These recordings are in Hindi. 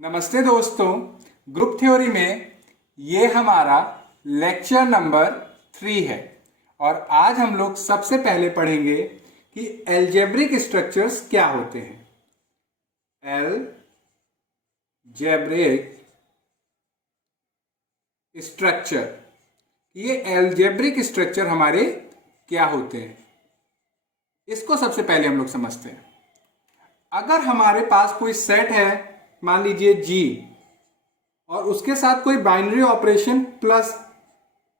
नमस्ते दोस्तों, ग्रुप थ्योरी में ये हमारा लेक्चर नंबर 3 है और आज हम लोग सबसे पहले पढ़ेंगे कि एल्जेब्रिक स्ट्रक्चर्स क्या होते हैं। एल्जेब्रिक स्ट्रक्चर, ये एल्जेब्रिक स्ट्रक्चर हमारे क्या होते हैं, इसको सबसे पहले हम लोग समझते हैं। अगर हमारे पास कोई सेट है, मान लीजिए जी, और उसके साथ कोई बाइनरी ऑपरेशन प्लस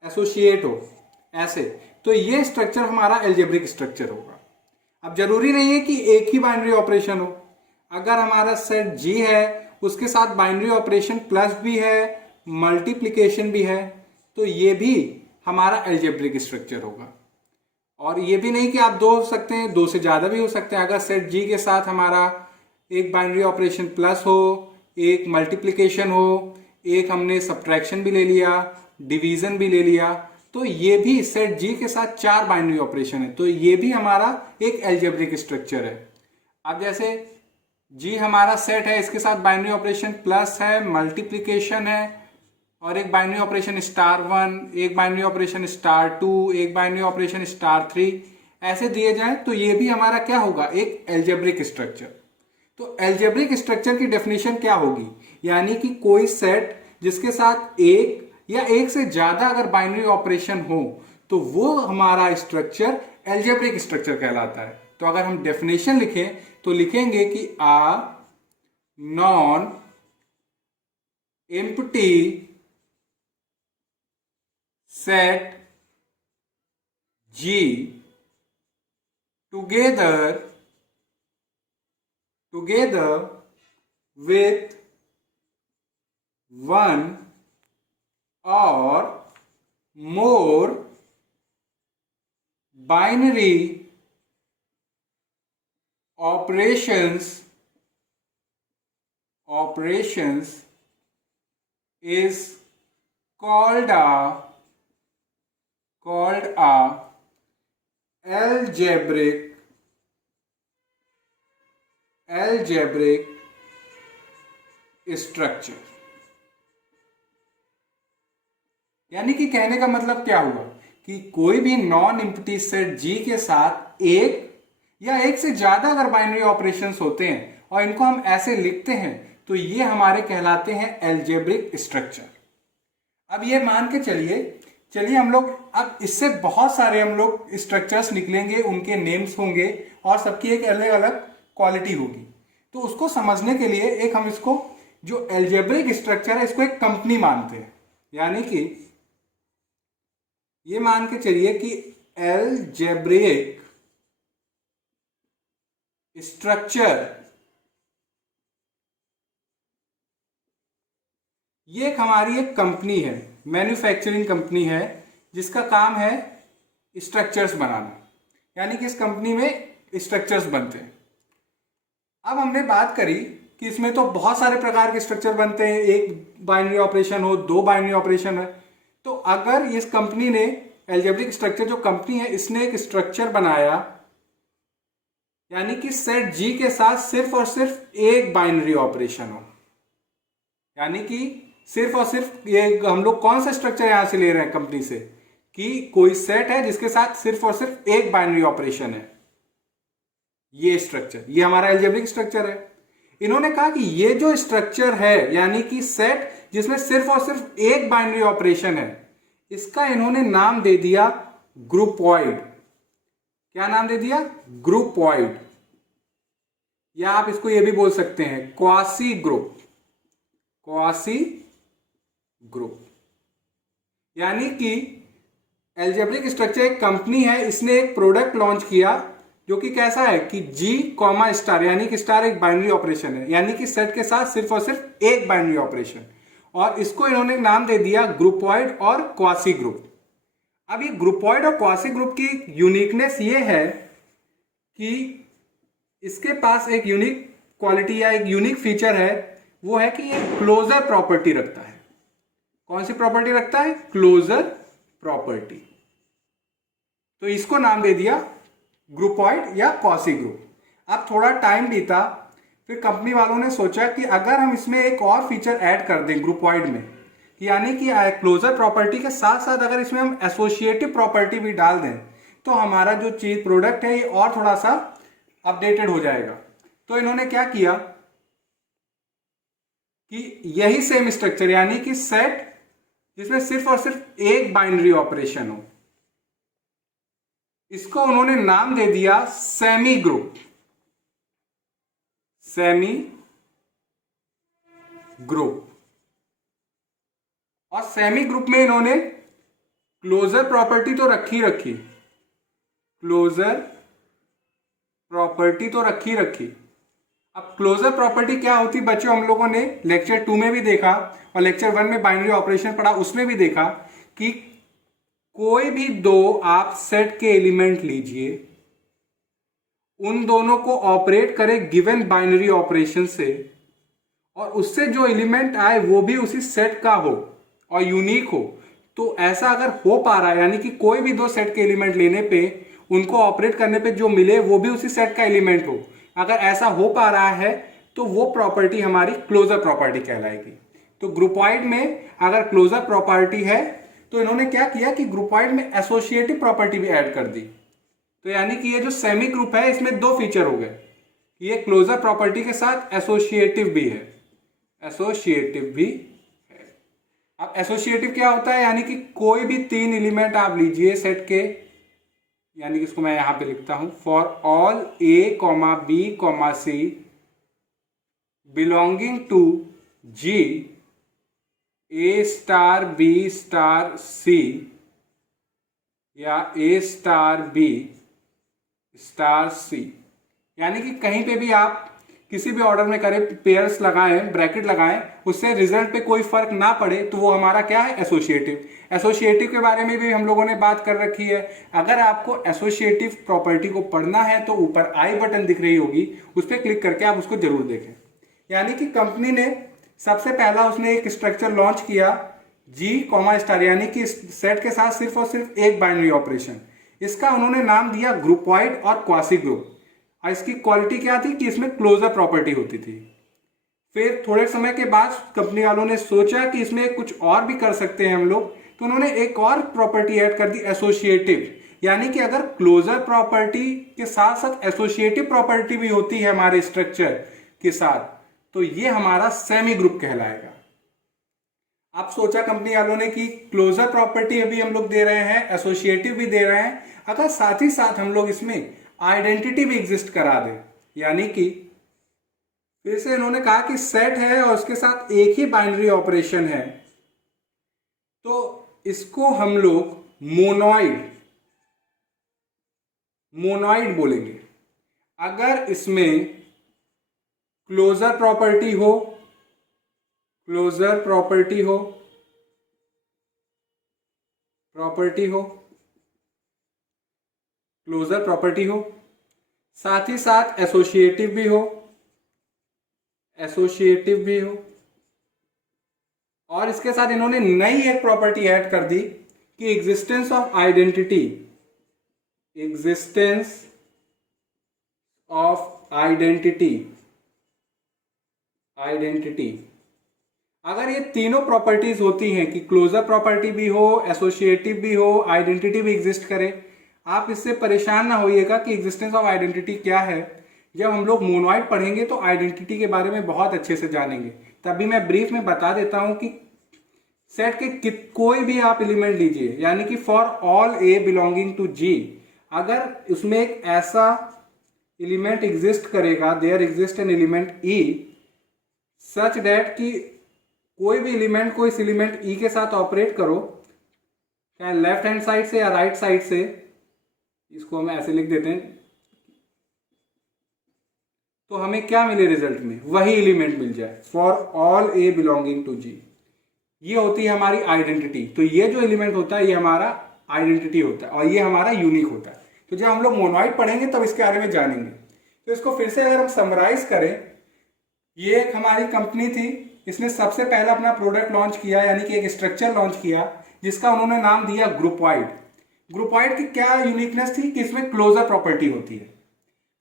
एसोसिएट हो, ऐसे, तो ये स्ट्रक्चर हमारा एल्जेब्रिक स्ट्रक्चर होगा। अब जरूरी नहीं है कि एक ही बाइनरी ऑपरेशन हो। अगर हमारा सेट जी है, उसके साथ बाइनरी ऑपरेशन प्लस भी है, मल्टीप्लिकेशन भी है, तो ये भी हमारा एल्जेब्रिक स्ट्रक्चर होगा। और ये भी नहीं कि आप दो हो सकते हैं, दो से ज्यादा भी हो सकते हैं। अगर सेट जी के साथ हमारा एक बाइनरी ऑपरेशन प्लस हो, एक मल्टीप्लिकेशन हो, एक हमने सब्ट्रैक्शन भी ले लिया, डिवीजन भी ले लिया, तो ये भी सेट जी के साथ 4 बाइनरी ऑपरेशन है, तो ये भी हमारा एक एल्जेब्रिक स्ट्रक्चर है। अब जैसे जी हमारा सेट है, इसके साथ बाइनरी ऑपरेशन प्लस है, मल्टीप्लिकेशन है, और एक बाइनरी ऑपरेशन *1, एक बाइनरी ऑपरेशन *2, एक बाइनरी ऑपरेशन *3, ऐसे दिए जाए, तो ये भी हमारा क्या होगा, एक एल्जेब्रिक स्ट्रक्चर। तो एल्जेब्रिक स्ट्रक्चर की डेफिनेशन क्या होगी, यानी कि कोई सेट जिसके साथ एक या एक से ज्यादा अगर बाइनरी ऑपरेशन हो, तो वो हमारा स्ट्रक्चर एल्जेब्रिक स्ट्रक्चर कहलाता है। तो अगर हम डेफिनेशन लिखें तो लिखेंगे कि a non empty set G together with one or more binary operations is called a algebraic structure। यानी कि कहने का मतलब क्या हुआ कि कोई भी नॉन एम्प्टी सेट जी के साथ एक या एक से ज्यादा अगर बाइनरी ऑपरेशंस होते हैं और इनको हम ऐसे लिखते हैं, तो ये हमारे कहलाते हैं एल्जेब्रिक स्ट्रक्चर। अब ये मान के चलिए हम लोग, अब इससे बहुत सारे हम लोग स्ट्रक्चर्स निकलेंगे, उनके नेम्स होंगे और सबकी एक अलग अलग क्वालिटी होगी। तो उसको समझने के लिए एक हम इसको, जो एल्जेब्रिक स्ट्रक्चर है, इसको एक कंपनी मानते हैं। यानी कि ये मान के चलिए कि एल्जेब्रिक स्ट्रक्चर ये हमारी एक कंपनी है, मैन्युफैक्चरिंग कंपनी है, जिसका काम है स्ट्रक्चर्स बनाना। यानी कि इस कंपनी में स्ट्रक्चर्स बनते हैं। अब हमने बात करी कि इसमें तो बहुत सारे प्रकार के स्ट्रक्चर बनते हैं, एक बाइनरी ऑपरेशन हो, 2 बाइनरी ऑपरेशन है। तो अगर इस कंपनी ने, एल्जेब्रिक स्ट्रक्चर जो कंपनी है, इसने एक स्ट्रक्चर बनाया, यानी कि सेट जी के साथ सिर्फ और सिर्फ एक बाइनरी ऑपरेशन हो, यानी कि सिर्फ और सिर्फ ये हम लोग कौन सा स्ट्रक्चर यहां से ले रहे हैं कंपनी से, कि कोई सेट है जिसके साथ सिर्फ और सिर्फ एक बाइनरी ऑपरेशन है, ये स्ट्रक्चर, ये हमारा एल्जेब्रिक स्ट्रक्चर है। इन्होंने कहा कि ये जो स्ट्रक्चर है, यानी कि सेट जिसमें सिर्फ और सिर्फ एक बाइनरी ऑपरेशन है, इसका इन्होंने नाम दे दिया ग्रुपॉइड। क्या नाम दे दिया? ग्रुपॉइड। या आप इसको ये भी बोल सकते हैं क्वासी ग्रुप। यानी कि एल्जेब्रिक स्ट्रक्चर एक कंपनी है, इसने एक प्रोडक्ट लॉन्च किया जो कि कैसा है कि जी कॉमा स्टार, यानी कि स्टार एक बाइनरी ऑपरेशन है, यानी कि सेट के साथ सिर्फ और सिर्फ एक बाइनरी ऑपरेशन, और इसको इन्होंने नाम दे दिया ग्रुपॉइड और क्वासी ग्रुप। अब ये ग्रुपॉइड और क्वासी ग्रुप की यूनिकनेस ये है कि इसके पास एक यूनिक क्वालिटी या एक यूनिक फीचर है, वो है कि ये क्लोजर प्रॉपर्टी रखता है। कौन सी प्रॉपर्टी रखता है? Closure property. तो इसको नाम दे दिया ग्रुपॉइड या क्वासी ग्रुप। अब थोड़ा टाइम बीता फिर कंपनी वालों ने सोचा कि अगर हम इसमें एक और फीचर ऐड कर दें ग्रुपॉइड में, यानी कि क्लोजर प्रॉपर्टी के साथ साथ अगर इसमें हम एसोसिएटिव प्रॉपर्टी भी डाल दें, तो हमारा जो चीज प्रोडक्ट है ये और थोड़ा सा अपडेटेड हो जाएगा। तो इन्होंने क्या किया कि यही सेम स्ट्रक्चर, यानी कि सेट जिसमें सिर्फ और सिर्फ एक बाइनरी ऑपरेशन हो, इसको उन्होंने नाम दे दिया सेमी ग्रुप। Semi group. और सेमी ग्रुप में इन्होंने क्लोजर प्रॉपर्टी तो रखी, क्लोजर प्रॉपर्टी तो रखी। अब क्लोजर प्रॉपर्टी क्या होती बच्चों, हम लोगों ने लेक्चर 2 में भी देखा और लेक्चर 1 में बाइनरी ऑपरेशन पढ़ा, उसमें भी देखा कि कोई भी दो आप सेट के एलिमेंट लीजिए, उन दोनों को ऑपरेट करें गिवन बाइनरी ऑपरेशन से, और उससे जो एलिमेंट आए वो भी उसी सेट का हो और यूनिक हो। तो ऐसा अगर हो पा रहा है, यानी कि कोई भी दो सेट के एलिमेंट लेने पे उनको ऑपरेट करने पे जो मिले वो भी उसी सेट का एलिमेंट हो, अगर ऐसा हो पा रहा है तो वो प्रॉपर्टी हमारी क्लोजर प्रॉपर्टी कहलाएगी। तो ग्रुपॉइड में अगर क्लोजर प्रॉपर्टी है तो इन्होंने क्या किया कि ग्रुपॉइड में एसोसिएटिव प्रॉपर्टी भी ऐड कर दी। तो यानी कि ये जो सेमी ग्रुप है इसमें दो फीचर हो गए, ये क्लोजर प्रॉपर्टी के साथ एसोसिएटिव भी है, एसोसिएटिव भी है। अब एसोसिएटिव क्या होता है, यानी कि कोई भी तीन एलिमेंट आप लीजिए सेट के, यानी कि इसको मैं यहां पे लिखता हूं, for all A comma B comma C belonging to G A star B star C या A star B star C, यानी कि कहीं पे भी आप किसी भी ऑर्डर में करें, पेयर्स लगाएं, ब्रैकेट लगाएं, उससे रिजल्ट पे कोई फर्क ना पड़े, तो वो हमारा क्या है, एसोसिएटिव। एसोसिएटिव के बारे में भी हम लोगों ने बात कर रखी है। अगर आपको एसोसिएटिव प्रॉपर्टी को पढ़ना है तो ऊपर आई बटन दिख रही होगी, उस पर क्लिक करके आप उसको जरूर देखें। यानी कि कंपनी ने सबसे पहला उसने एक स्ट्रक्चर लॉन्च किया जी कॉमा स्टार, यानी कि सेट के साथ सिर्फ और सिर्फ एक बाइनरी ऑपरेशन, इसका उन्होंने नाम दिया ग्रुपॉइड और क्वासी ग्रुप। और इसकी क्वालिटी क्या थी कि इसमें क्लोजर प्रॉपर्टी होती थी। फिर थोड़े समय के बाद कंपनी वालों ने सोचा कि इसमें कुछ और भी कर सकते हैं हम लोग, तो उन्होंने एक और प्रॉपर्टी ऐड कर दी, एसोसिएटिव। यानी कि अगर क्लोजर प्रॉपर्टी के साथ साथ एसोसिएटिव प्रॉपर्टी भी होती है हमारे स्ट्रक्चर के साथ, तो ये हमारा सेमी ग्रुप कहलाएगा। अब सोचा कंपनी वालों ने कि क्लोजर प्रॉपर्टी अभी हम लोग दे रहे हैं, एसोसिएटिव भी दे रहे हैं, अगर साथ ही साथ हम लोग इसमें आइडेंटिटी भी एग्जिस्ट करा दें, यानी कि फिर से इन्होंने कहा कि सेट है और उसके साथ एक ही बाइनरी ऑपरेशन है, तो इसको हम लोग मोनोइड बोलेंगे। अगर इसमें क्लोजर प्रॉपर्टी हो, क्लोजर प्रॉपर्टी हो, क्लोजर प्रॉपर्टी हो, साथ ही साथ एसोसिएटिव भी हो, और इसके साथ इन्होंने नई एक प्रॉपर्टी ऐड कर दी कि एग्जिस्टेंस ऑफ आइडेंटिटी, अगर ये तीनों प्रॉपर्टीज होती हैं कि क्लोजर प्रॉपर्टी भी हो, एसोसिएटिव भी हो, आइडेंटिटी भी एग्जिस्ट करे, आप इससे परेशान ना होइएगा कि एग्जिस्टेंस ऑफ आइडेंटिटी क्या है। जब हम लोग मोनोइड पढ़ेंगे तो आइडेंटिटी के बारे में बहुत अच्छे से जानेंगे। तभी मैं ब्रीफ में बता देता हूं कि सेट के कोई भी आप एलिमेंट लीजिए, यानी कि for all a belonging to G, अगर उसमें एक ऐसा एलिमेंट एग्जिस्ट करेगा, there exist an element e such that कि कोई भी एलिमेंट को इस एलिमेंट ई के साथ ऑपरेट करो, चाहे लेफ्ट हैंड साइड से या राइट साइड से, इसको हम ऐसे लिख देते हैं, तो हमें क्या मिले रिजल्ट में, वही एलिमेंट मिल जाए, for all a belonging to G. ये होती है हमारी आइडेंटिटी। तो ये जो एलिमेंट होता है ये हमारा आइडेंटिटी होता है और ये हमारा यूनिक होता है। तो जब हम लोग मोनोइड पढ़ेंगे तब इसके बारे में जानेंगे। तो इसको फिर से अगर हम समराइज करें, ये एक हमारी कंपनी थी, इसने सबसे पहला अपना प्रोडक्ट लॉन्च किया, यानी कि एक स्ट्रक्चर लॉन्च किया जिसका उन्होंने नाम दिया ग्रुपॉइड। ग्रुपॉइड की क्या यूनिकनेस थी कि इसमें क्लोजर प्रॉपर्टी होती है।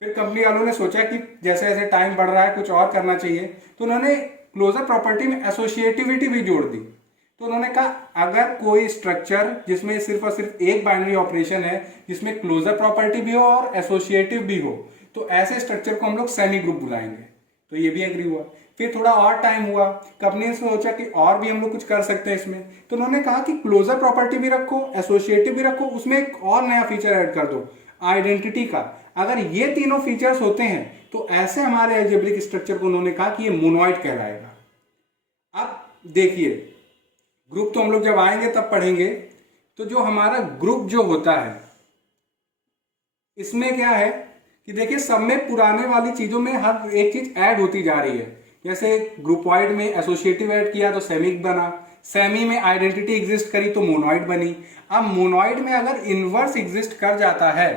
फिर कंपनी वालों ने सोचा कि जैसे जैसे टाइम बढ़ रहा है कुछ और करना चाहिए, तो उन्होंने क्लोजर प्रॉपर्टी में एसोसिएटिविटी भी जोड़ दी। तो उन्होंने कहा अगर कोई स्ट्रक्चर जिसमें सिर्फ और सिर्फ एक बाइनरी ऑपरेशन है, जिसमें क्लोजर प्रॉपर्टी भी हो और एसोसिएटिव भी हो, तो ऐसे स्ट्रक्चर को हम लोग सेमी ग्रुप बुलाएंगे। तो ये भी एग्री हुआ। फिर थोड़ा और टाइम हुआ, कंपनी ने सोचा कि और भी हम लोग कुछ कर सकते हैं इसमें, तो उन्होंने कहा कि क्लोजर प्रॉपर्टी भी रखो, एसोसिएटिव भी रखो, उसमें एक और नया फीचर ऐड कर दो आइडेंटिटी का। अगर ये तीनों फीचर्स होते हैं तो ऐसे हमारे अलजेब्रिक स्ट्रक्चर को उन्होंने कहा कि ये मोनोइड कहलाएगा। अब देखिए, ग्रुप तो हम लोग जब आएंगे तब पढ़ेंगे। तो जो हमारा ग्रुप जो होता है, इसमें क्या है कि देखिए सब में पुराने वाली चीजों में हर एक चीज ऐड होती जा रही है। जैसे ग्रुपॉइड में एसोसिएटिव ऐड किया तो सेमिक बना, सेमी में आइडेंटिटी एग्जिस्ट करी तो मोनोइड बनी। अब मोनोइड में अगर इनवर्स एग्जिस्ट कर जाता है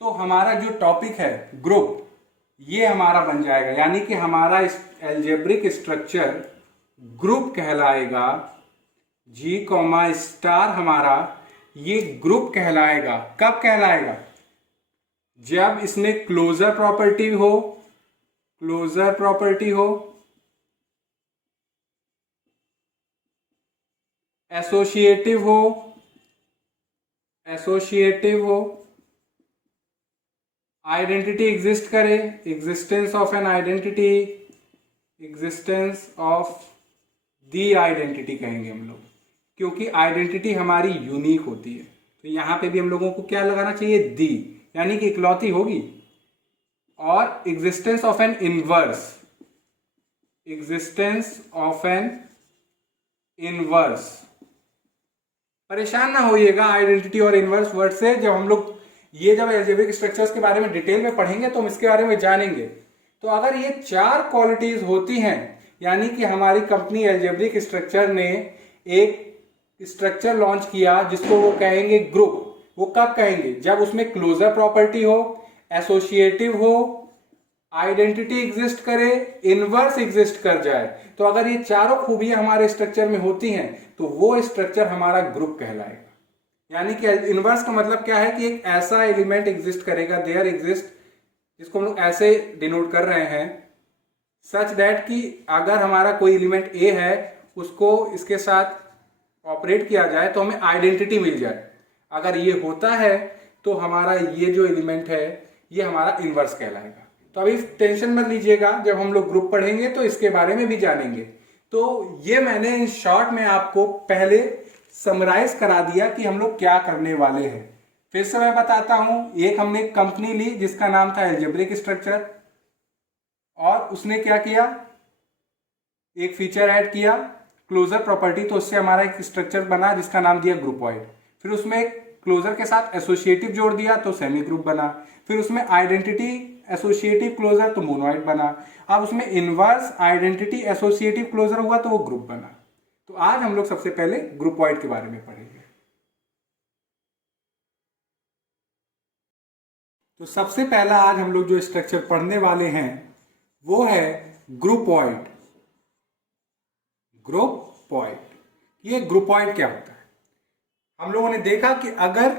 तो हमारा जो टॉपिक है ग्रुप, ये हमारा बन जाएगा, यानी कि हमारा अलजेब्रिक स्ट्रक्चर ग्रुप कहलाएगा। G स्टार हमारा ये ग्रुप कहलाएगा। कब कहलाएगा? जब इसमें क्लोजर प्रॉपर्टी हो, क्लोजर प्रॉपर्टी हो, एसोसिएटिव हो, एसोसिएटिव हो, आइडेंटिटी एग्जिस्ट करे, existence of an identity, existence of the identity कहेंगे हम लोग, क्योंकि आइडेंटिटी हमारी यूनिक होती है। तो यहां पे भी हम लोगों को क्या लगाना चाहिए? दी, यानी कि इकलौती होगी। और existence of N inverse, existence of N inverse. परेशान ना होइएगा आइडेंटिटी और इनवर्स वर्ड से। जब हम लोग जब अलजेब्रिक स्ट्रक्चर्स के बारे में डिटेल में पढ़ेंगे तो हम इसके बारे में जानेंगे। तो अगर ये 4 क्वालिटीज होती हैं, यानी कि हमारी कंपनी अलजेब्रिक स्ट्रक्चर ने एक स्ट्रक्चर लॉन्च किया जिसको वो कहेंगे ग्रुप। वो कब कहेंगे? जब उसमें क्लोजर प्रॉपर्टी हो, एसोसिएटिव हो, आइडेंटिटी एग्जिस्ट करे, इनवर्स एग्जिस्ट कर जाए। तो अगर ये चारों खूबियां हमारे स्ट्रक्चर में होती हैं तो वो स्ट्रक्चर हमारा ग्रुप कहलाएगा। यानी कि इनवर्स का मतलब क्या है कि एक ऐसा एलिमेंट एग्जिस्ट करेगा, देयर एग्जिस्ट, जिसको हम लोग ऐसे डिनोट कर रहे हैं, सच दैट कि अगर हमारा कोई एलिमेंट ए है उसको इसके साथ ऑपरेट किया जाए तो हमें आइडेंटिटी मिल जाए। अगर ये होता है तो हमारा ये जो एलिमेंट है ये हमारा इनवर्स कहलाएगा। तो अभी टेंशन मत लीजिएगा, जब हम लोग ग्रुप पढ़ेंगे तो इसके बारे में भी जानेंगे। तो ये मैंने इन शॉर्ट में आपको पहले समराइज करा दिया कि हम लोग क्या करने वाले हैं। फिर से मैं बताता हूं, एक हमने कंपनी ली जिसका नाम था अलजेब्रिक स्ट्रक्चर, और उसने क्या किया? एक फीचर ऐड किया क्लोजर प्रॉपर्टी, तो उससे हमारा एक स्ट्रक्चर बना जिसका नाम दिया ग्रुपॉइड। फिर उसमें क्लोजर के साथ एसोसिएटिव जोड़ दिया तो सेमी ग्रुप बना। फिर उसमें आइडेंटिटी एसोसिएटिव क्लोजर तो मोनोइड बना। अब उसमें इनवर्स आइडेंटिटी एसोसिएटिव क्लोजर हुआ तो वो ग्रुप बना। तो आज हम लोग सबसे पहले ग्रुपॉइड के बारे में पढ़ेंगे। तो सबसे पहला आज हम लोग जो स्ट्रक्चर पढ़ने वाले हैं वो है ग्रुपॉइड। ग्रुपॉइड, ये ग्रुपॉइड क्या होता है? हम लोगों ने देखा कि अगर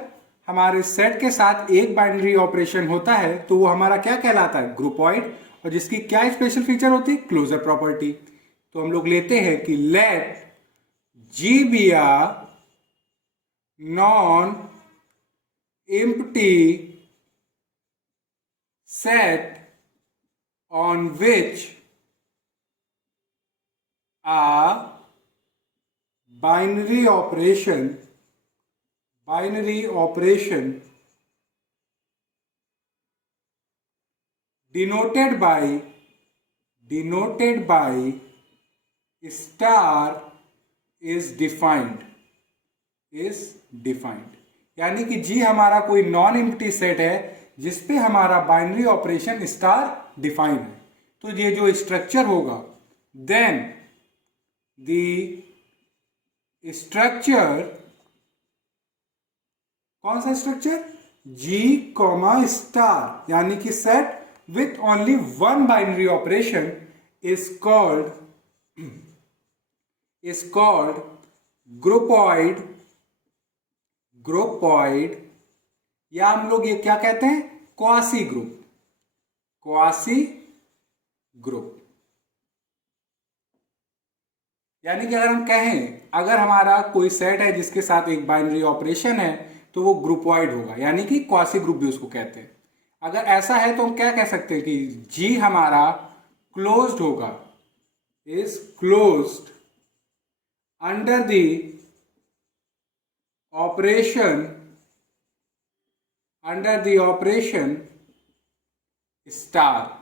हमारे सेट के साथ एक बाइनरी ऑपरेशन होता है तो वो हमारा क्या कहलाता है? ग्रुपॉइड। और जिसकी क्या स्पेशल फीचर होती है? Closure property. तो हम लोग लेते हैं कि let G be a non-empty set on which a binary operation denoted by star is defined। यानी कि G हमारा कोई नॉन एम्प्टी सेट है जिसपे हमारा बाइनरी ऑपरेशन स्टार डिफाइंड है। तो ये जो स्ट्रक्चर होगा, देन द स्ट्रक्चर, कौन सा स्ट्रक्चर? G स्टार, यानी कि set with only one binary operation is called ग्रुपॉइड। या हम लोग ये क्या कहते हैं? Quasi group. Quasi group. यानी कि अगर हम कहें, अगर हमारा कोई सेट है जिसके साथ एक बाइनरी ऑपरेशन है तो वो ग्रुपॉइड होगा, यानी कि क्वासी ग्रुप भी उसको कहते हैं। अगर ऐसा है तो हम क्या कह सकते हैं कि जी हमारा क्लोज्ड होगा, is closed under the operation star.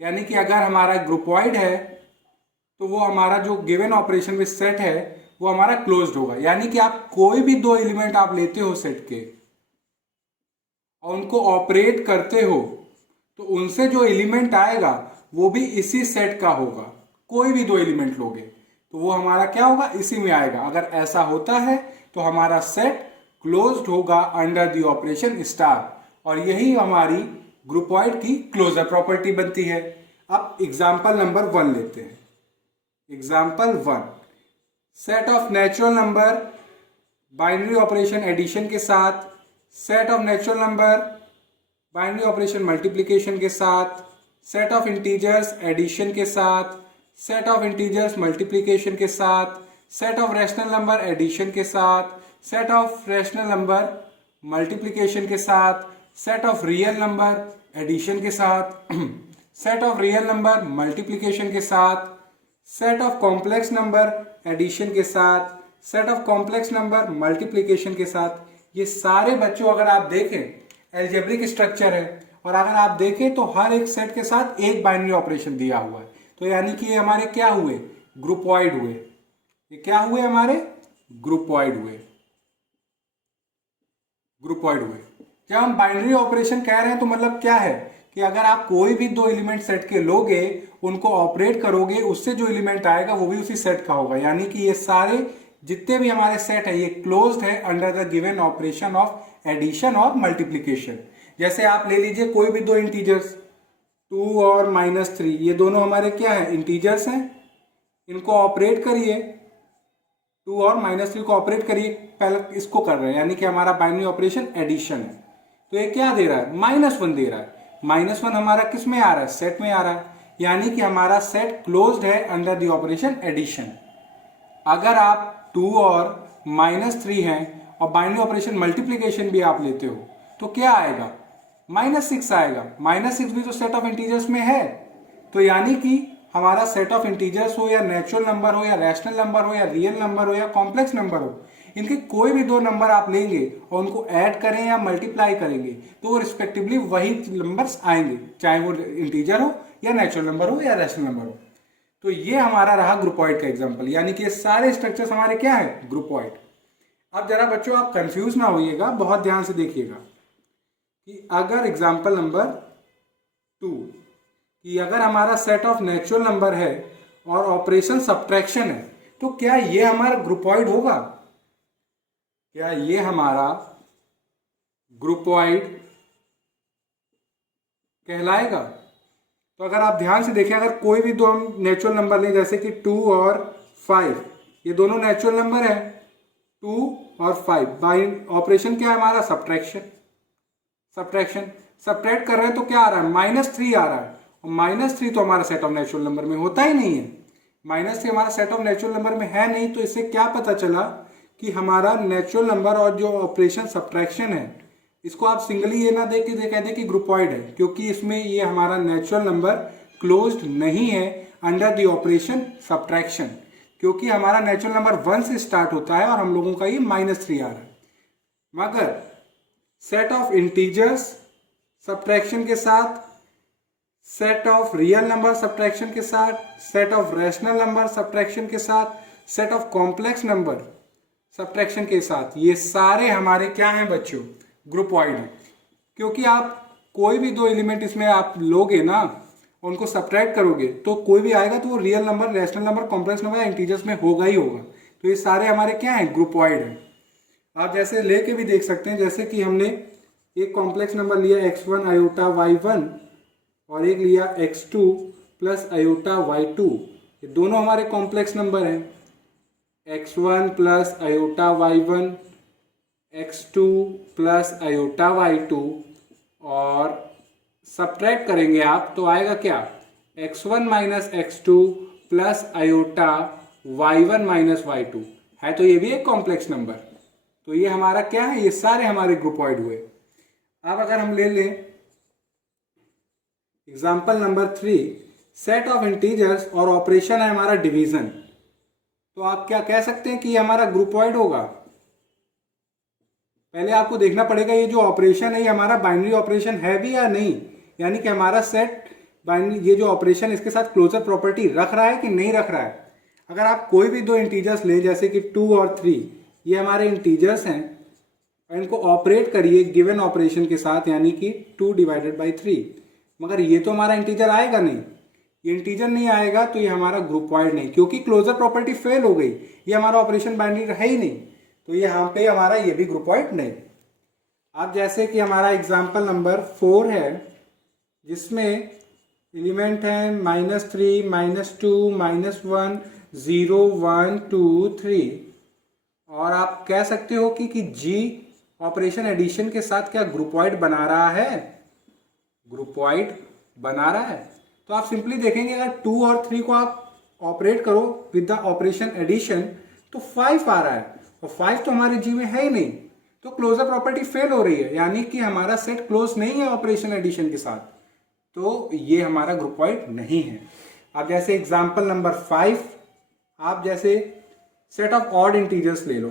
यानी कि अगर हमारा ग्रुपॉइड है तो वो हमारा जो गिवन ऑपरेशन में सेट है वो हमारा क्लोज्ड होगा। यानी कि आप कोई भी दो एलिमेंट आप लेते हो सेट के और उनको ऑपरेट करते हो तो उनसे जो एलिमेंट आएगा वो भी इसी सेट का होगा। कोई भी दो एलिमेंट लोगे तो वो हमारा क्या होगा, इसी में आएगा। अगर ऐसा होता है तो हमारा सेट क्लोज्ड होगा अंडर द ऑपरेशन स्टार, और यही हमारी ग्रुपॉइड की क्लोजर प्रॉपर्टी बनती है। अब एग्जाम्पल नंबर 1 लेते हैं। Example 1, set of natural number binary operation addition के साथ, set of natural number binary operation multiplication के साथ, सेट ऑफ इंटीजर्स एडिशन के साथ, सेट ऑफ इंटीजर्स मल्टीप्लिकेशन के साथ, set of rational number addition के साथ, set of rational number multiplication के साथ, set of real number addition के साथ, set of real number multiplication के साथ, set of complex number addition के साथ, set of complex number multiplication के साथ। ये सारे बच्चों अगर आप देखें एल्जेब्रिक स्ट्रक्चर है, और अगर आप देखें तो हर एक सेट के साथ एक बाइनरी ऑपरेशन दिया हुआ है। तो यानी कि ये हमारे क्या हुए, ग्रुपॉइड हुए। ये क्या हुए हमारे, ग्रुपॉइड हुए। ग्रुपॉइड हुए। जब हम बाइनरी ऑपरेशन कह रहे हैं तो मतलब क्या है कि अगर आप कोई भी दो एलिमेंट सेट के लोगे, उनको ऑपरेट करोगे, उससे जो एलिमेंट आएगा वो भी उसी सेट का होगा। यानी कि ये सारे जितने भी हमारे सेट है ये क्लोज्ड है under the given operation of addition और मल्टीप्लिकेशन। जैसे आप ले लीजिए कोई भी दो इंटीजर्स 2 और -3, ये दोनों हमारे क्या है, इंटीजर्स हैं। इनको ऑपरेट करिए, 2 और -3 को ऑपरेट करिए, पहले इसको कर रहे हैं, यानी कि हमारा बाइनरी ऑपरेशन एडिशन है। तो ये क्या दे रहा है, -1 दे रहा है। -1 हमारा किस में आ रहा है, सेट में आ रहा है। यानी कि हमारा सेट क्लोज्ड है अंडर द ऑपरेशन एडिशन। अगर आप 2 और -3 हैं और बाइनरी ऑपरेशन मल्टीप्लिकेशन भी आप लेते हो तो क्या आएगा, -6 आएगा। -6 भी तो सेट ऑफ इंटीजर्स में है। तो यानी कि हमारा सेट ऑफ इंटीजर्स हो या नेचुरल नंबर हो या रैशनल नंबर हो या रियल नंबर हो या कॉम्प्लेक्स नंबर हो, इनके कोई भी दो नंबर आप लेंगे और उनको ऐड करें या मल्टीप्लाई करेंगे तो वो रिस्पेक्टिवली वही नंबर्स आएंगे, चाहे वो इंटीजर हो या नेचुरल नंबर हो या रैशनल नंबर हो। तो ये हमारा रहा ग्रुपॉइड का एग्जांपल। यानी कि ये सारे स्ट्रक्चर्स हमारे क्या है, ग्रुपॉइड। अब जरा बच्चों आप कंफ्यूज ना होइएगा, बहुत ध्यान से देखिएगा कि अगर एग्जांपल नंबर 2 कि अगर हमारा सेट ऑफ नेचुरल नंबर है और ऑपरेशन सब्ट्रैक्शन है तो क्या ये हमारा ग्रुपॉइड होगा, क्या ये हमारा ग्रुपॉइड कहलाएगा। तो अगर आप ध्यान से देखें, अगर कोई भी दो हम नेचुरल नंबर लें, जैसे कि 2 और 5, ये दोनों नेचुरल नंबर है, 2 और 5, बाई ऑपरेशन क्या है हमारा, सब्ट्रैक्शन। सब्ट्रैक्ट कर रहे हैं तो क्या आ रहा है, -3 आ रहा है, और -3 तो हमारा सेट ऑफ नेचुरल नंबर में होता ही नहीं है। -3 हमारा सेट ऑफ नेचुरल नंबर में है नहीं। तो इससे क्या पता चला कि हमारा नेचुरल नंबर और जो ऑपरेशन सब्ट्रैक्शन है, इसको आप सिंगली ये ना देख के कह दे कि ग्रुपॉइड है, क्योंकि इसमें ये हमारा नेचुरल नंबर क्लोज्ड नहीं है अंडर द ऑपरेशन सब्ट्रैक्शन, क्योंकि हमारा नेचुरल नंबर 1 से स्टार्ट होता है और हम लोगों का ये -3 आ रहा है। मगर सेट ऑफ इंटीजर्स सब्ट्रैक्शन के साथ, set of real number subtraction के साथ, set of rational number subtraction के साथ, set of complex number subtraction के साथ, ये सारे हमारे क्या हैं बच्चों, ग्रुपॉइड है। क्योंकि आप कोई भी दो एलिमेंट इसमें आप लोगे ना, उनको सब्ट्रैक्ट करोगे तो कोई भी आएगा तो वो real number, rational number, complex number या इंटीजर्स में होगा ही होगा। तो ये सारे हमारे क्या हैं, ग्रुपॉइड हैं। आप जैसे लेके भी देख सकते हैं, जैसे कि हमने एक कॉम्प्लेक्स नंबर लिया x1 आयोटा y1 और एक लिया x2 प्लस आयोटा y2, ये दोनों हमारे कॉम्प्लेक्स नंबर हैं। x1 plus iota y1, x2 plus iota y2 और सब्ट्रैक्ट करेंगे आप तो आएगा क्या, x1 minus x2 plus iota y1 minus y2 है, तो ये भी एक कॉम्प्लेक्स नंबर। तो ये हमारा क्या है, ये सारे हमारे ग्रुपॉइड हुए। अब अगर हम ले लें example number 3, set of integers और ऑपरेशन है हमारा डिवीजन, तो आप क्या कह सकते हैं कि ये हमारा ग्रुपॉइड होगा। पहले आपको देखना पड़ेगा ये जो ऑपरेशन है ये हमारा बाइनरी ऑपरेशन है भी या नहीं, यानी कि हमारा सेट बाइनरी ये जो ऑपरेशन इसके साथ क्लोजर प्रॉपर्टी रख रहा है कि नहीं रख रहा है। अगर आप कोई भी दो इंटीजर्स ले, जैसे कि 2 और 3, ये हमारे इंटीजर्स हैं, और इनको ऑपरेट करिए गिवन ऑपरेशन के साथ, यानी कि 2 डिवाइडेड बाई 3, मगर ये तो हमारा इंटीजर आएगा नहीं, ये इंटीजर नहीं आएगा तो ये हमारा ग्रुपॉइड नहीं, क्योंकि क्लोजर प्रॉपर्टी फेल हो गई, ये हमारा ऑपरेशन बाइनरी है ही नहीं, तो ये यहाँ पे हमारा ये भी ग्रुपॉइड नहीं। अब जैसे कि हमारा एग्जाम्पल नंबर 4 है, जिसमें एलिमेंट है -3, -2, -1, 0, 1, 2, 3, और आप कह सकते हो कि जी ऑपरेशन एडिशन के साथ क्या ग्रुपॉइड बना रहा है, ग्रुपॉइड बना रहा है। तो आप सिंपली देखेंगे अगर 2 और 3 को आप ऑपरेट करो विद द ऑपरेशन एडिशन तो 5 आ रहा है, और 5 तो हमारे जी में है ही नहीं, तो क्लोजर प्रॉपर्टी फेल हो रही है, यानी कि हमारा सेट क्लोज नहीं है ऑपरेशन एडिशन के साथ, तो ये हमारा ग्रुपॉइड नहीं है। अब जैसे एग्जाम्पल नंबर 5, आप जैसे सेट ऑफ ऑड इंटीजर्स ले लो,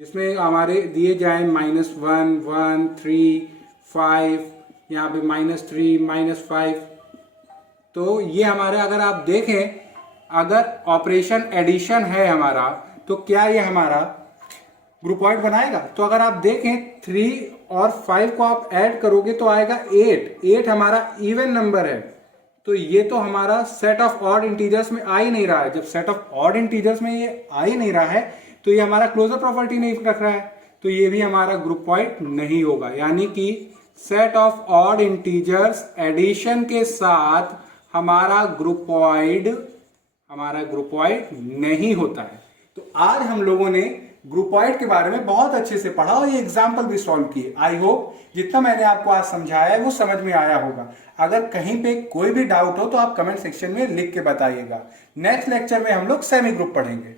जिसमें हमारे दिए जाए -1, 1, 3, 5, यहाँ पे -3, -5, तो ये हमारे अगर आप देखें अगर ऑपरेशन एडिशन है हमारा तो क्या ये हमारा ग्रुपॉइड बनाएगा। तो अगर आप देखें 3 और 5 को आप ऐड करोगे तो आएगा 8 हमारा इवन नंबर है, तो ये तो हमारा सेट ऑफ ऑड इंटीजर्स में आ ही नहीं रहा है। जब सेट ऑफ ऑड इंटीजर्स में ये आ ही नहीं रहा है तो ये हमारा क्लोजर प्रॉपर्टी नहीं रख रहा है, तो ये भी हमारा ग्रुपॉइड नहीं होगा, यानी कि set of odd integers addition के साथ हमारा ग्रुपॉइड नहीं होता है। तो आज हम लोगों ने ग्रुपॉइड के बारे में बहुत अच्छे से पढ़ा और ये एग्जाम्पल भी सॉल्व किए। आई होप जितना मैंने आपको आज समझाया है वो समझ में आया होगा। अगर कहीं पे कोई भी डाउट हो तो आप कमेंट सेक्शन में लिख के बताइएगा। नेक्स्ट लेक्चर में हम लोग सेमी ग्रुप पढ़ेंगे।